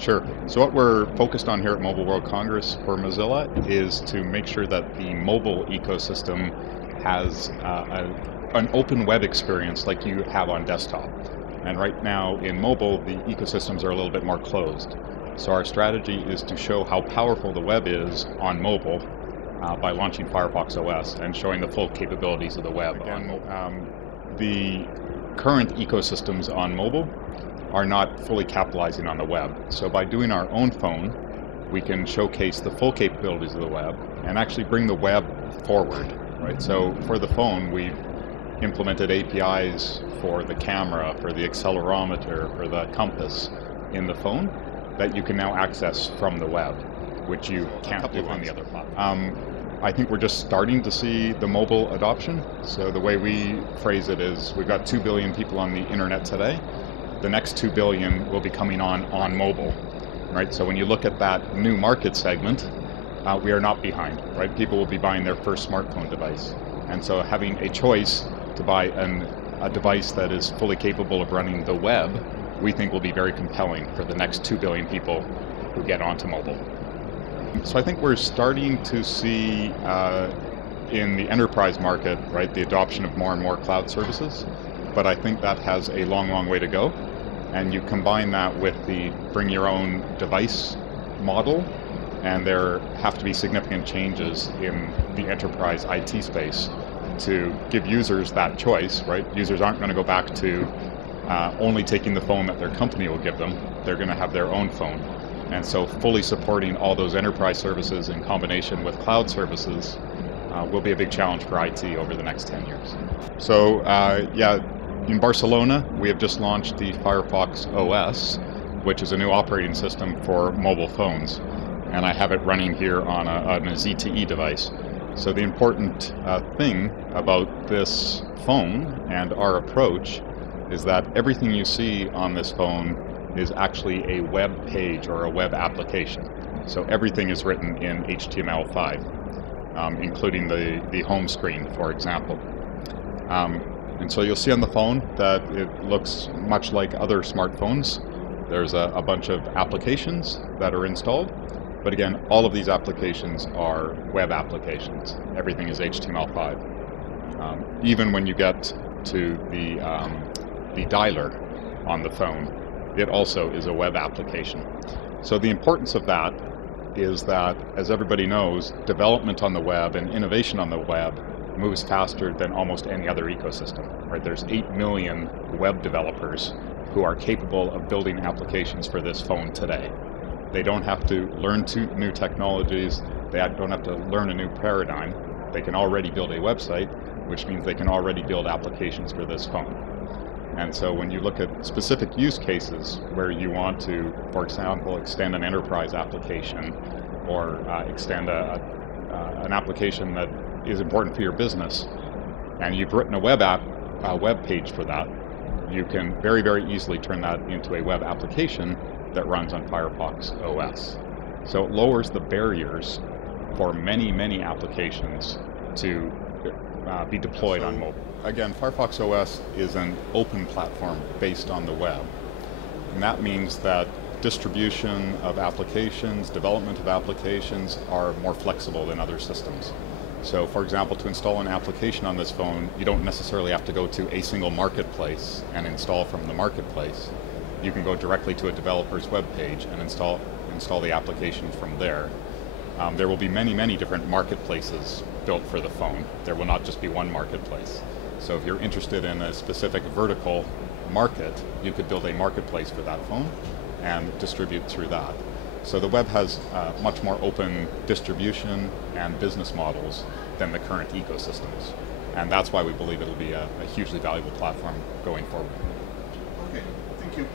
Sure. So what we're focused on here at Mobile World Congress for Mozilla is to make sure that the mobile ecosystem has an open web experience like you have on desktop. And right now in mobile, the ecosystems are a little bit more closed. So our strategy is to show how powerful the web is on mobile by launching Firefox OS and showing the full capabilities of the web on mobile. The current ecosystems on mobile are not fully capitalizing on the web. So by doing our own phone, we can showcase the full capabilities of the web and actually bring the web forward, right? So for the phone, we've implemented APIs for the camera, for the accelerometer, for the compass in the phone that you can now access from the web, which you can't do on the other platform. I think we're just starting to see the mobile adoption. So the way we phrase it is we've got 2 billion people on the internet today. The next 2 billion will be coming on mobile, right? So when you look at that new market segment, we are not behind, right? People will be buying their first smartphone device. And so having a choice to buy a device that is fully capable of running the web, we think will be very compelling for the next 2 billion people who get onto mobile. So I think we're starting to see in the enterprise market, right, the adoption of more and more cloud services, but I think that has a long, long way to go. And you combine that with the bring your own device model, and there have to be significant changes in the enterprise IT space to give users that choice, right? Users aren't going to go back to only taking the phone that their company will give them. They're going to have their own phone. And so fully supporting all those enterprise services in combination with cloud services will be a big challenge for IT over the next 10 years. So yeah, in Barcelona, we have just launched the Firefox OS, which is a new operating system for mobile phones. And I have it running here on a ZTE device. So the important thing about this phone and our approach is that everything you see on this phone is actually a web page or a web application. So everything is written in HTML5, including the home screen, for example. And so you'll see on the phone that it looks much like other smartphones. There's a bunch of applications that are installed. But again, all of these applications are web applications. Everything is HTML5. Even when you get to the dialer on the phone, it also is a web application. So the importance of that is that, as everybody knows, development on the web and innovation on the web moves faster than almost any other ecosystem, right? There's 8 million web developers who are capable of building applications for this phone today. They don't have to learn new technologies. They don't have to learn a new paradigm. They can already build a website, which means they can already build applications for this phone. And so when you look at specific use cases where you want to, for example, extend an enterprise application or extend an application that is important for your business, and you've written a web page for that, you can very, very easily turn that into a web application that runs on Firefox OS. So it lowers the barriers for many, many applications to be deployed on mobile. Again, Firefox OS is an open platform based on the web. And that means that distribution of applications, development of applications are more flexible than other systems. So for example, to install an application on this phone, you don't necessarily have to go to a single marketplace and install from the marketplace. You can go directly to a developer's web page and install the application from there. There will be many, many different marketplaces built for the phone. There will not just be one marketplace. So if you're interested in a specific vertical market, you could build a marketplace for that phone and distribute through that. So the web has much more open distribution and business models than the current ecosystems. And that's why we believe it'll be a hugely valuable platform going forward. Okay, thank you.